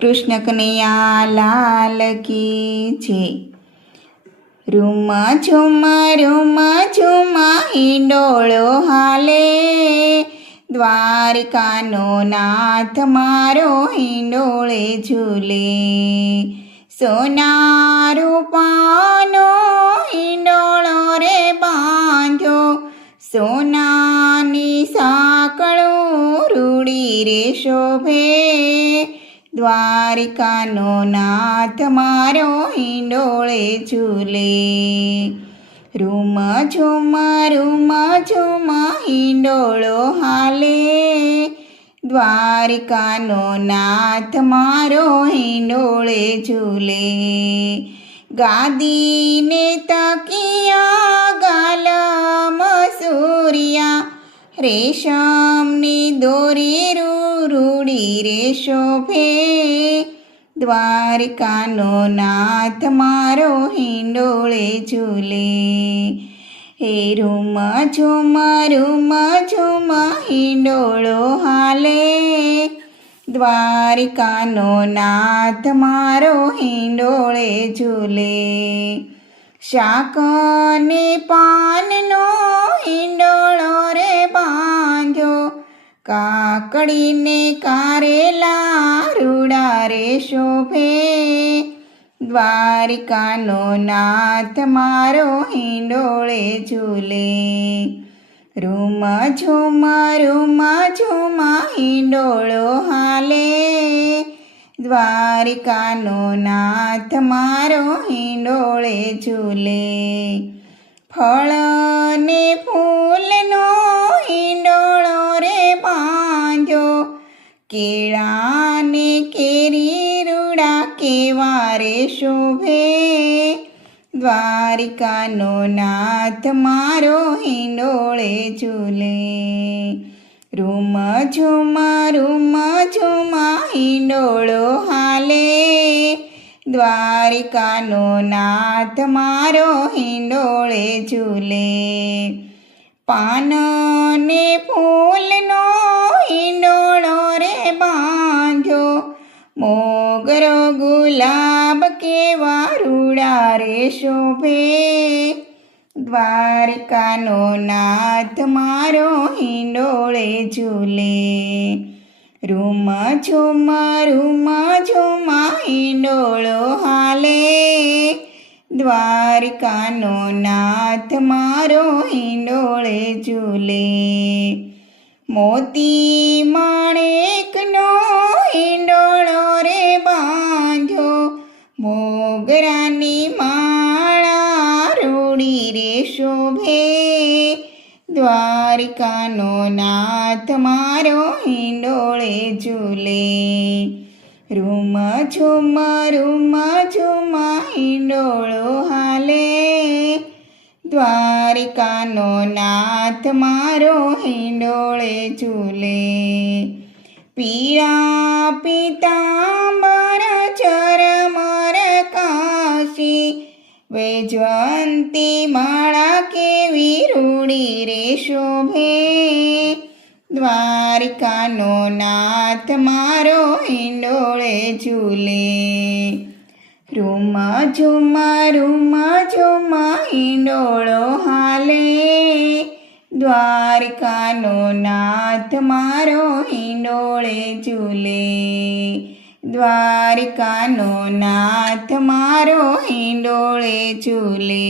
કૃષ્ણ કનૈયા લાલ કી છે. રૂમ ઝુમ હિંડોળો હાલે, દ્વારિકાનો નાથ મારો હિંડોળે ઝૂલે. સોના રૂપાનો હિંડોળો રે બાંધ્યો, સોનાની સાંકળું રૂડી રે શોભે. દ્વારિકાનો નાથ મારો હિંડોળે ઝૂલે. રૂમ ઝુમ હિંડોળો હાલે, દ્વારિકાનો નાથ મારો હિંડોળે ઝૂલે. ગાદીને તકિયા ગાલમ સૂર્યા, રેશમની દોરી રૂડી રે શોભે. દ્વારિકાનો નાથ મારો હિંડોળે ઝૂલે. હે રૂમ ઝુમ હિંડોળો હાલે, દ્વારિકાનો નાથ મારો હિંડોળે ઝૂલે. શાકને પાનનો હિંડોળો રે બાંધ્યો, કાકડીને કારેલા રૂડા રે શોભે. દ્વારિકાનો નાથ મારો હિંડોળે ઝૂલે. રૂમ ઝુમ હિંડોળો હાલે, દ્વારિકાનો નાથ મારો હિંડોળે ઝૂલે. ફળ ને ફૂલનો હિંડોળો રે બાંધ્યો, કેળાને કેરી રૂડા કેવા રે શોભે. દ્વારિકાનો નાથ મારો હિંડોળે ઝૂલે. રૂમ ઝુમ હિંડોળો હાલે, દ્વારિકાનો નાથ મારો હિંડોળે ઝૂલે. પાન ને ફૂલનો હિંડોળો રે બાંધ્યો, મોગરો ગુલાબ કેવા રૂડા રે શોભે. દ્વારિકાનો નાથ મારો હિંડોળે ઝૂલે. રૂમ ઝુમ હિંડોળો હાલે, દ્વારિકાનો નાથ મારો હિંડોળે ઝૂલે. મોતી માણેકનો હિંડોળો રે બાંધ્યો, મોગરાની માળા રૂડી રે શોભે. દ્વારિકાનો નાથ મારો હિંડોળે ઝૂલે. રૂમ ઝુમ હિંડોળો હાલે, દ્વારિકાનો નાથ મારો હિંડોળે ઝૂલે. પીળા પીતાંબર ચરમર કાશી, વૈજવંતી માળા કેવી રૂડી રે શોભે. દ્વારિકાનો નાથ મારો હિંડોળે ઝૂલે. રૂમ ઝુમ હિંડોળો હાલે, દ્વારિકાનો નાથ મારો હિંડોળે ઝૂલે. દ્વારિકાનો નાથ મારો હિંડોળે ઝૂલે.